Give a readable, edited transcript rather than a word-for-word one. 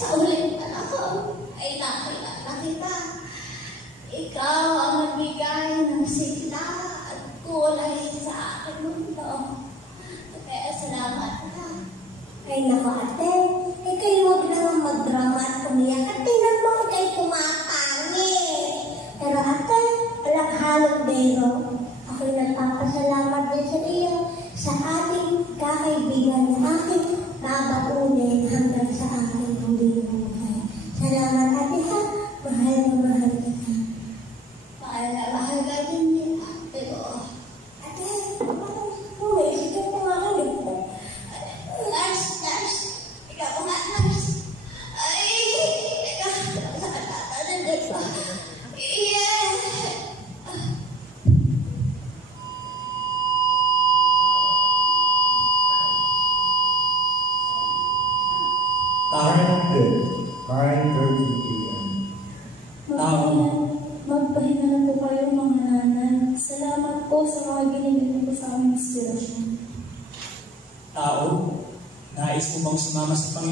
sa ulit anak ko ay nakilala kita. Ikaw ang magbigay ng sigla at kulay sa aking mundo. Kaya salamat na. Ay naku ate, kayo huwag naman magdrama at umiyak at tingnan mo kayo pumapangit. Pero ate, walang halong bero. Ako'y nagpapasalamat din sa iyo sa ating kakaibigan na aking babaunin hanggang sa aking huling buhay. Salamat ate ha, mahal na mahal kita. Mahal na mahal ka din niya. Pero, Ate, umaisip ka pa nga ko. Nurse, ikaw nga nurse. Ay, ikaw, nakatatanan ba? Yeah. Time of death, 9:30 p.m. Magpahinga na po kayo mga nanay. Salamat po sa mga binigay po sa aming inspirasyon. Tao, nais mo bang sumama sa Panginoon?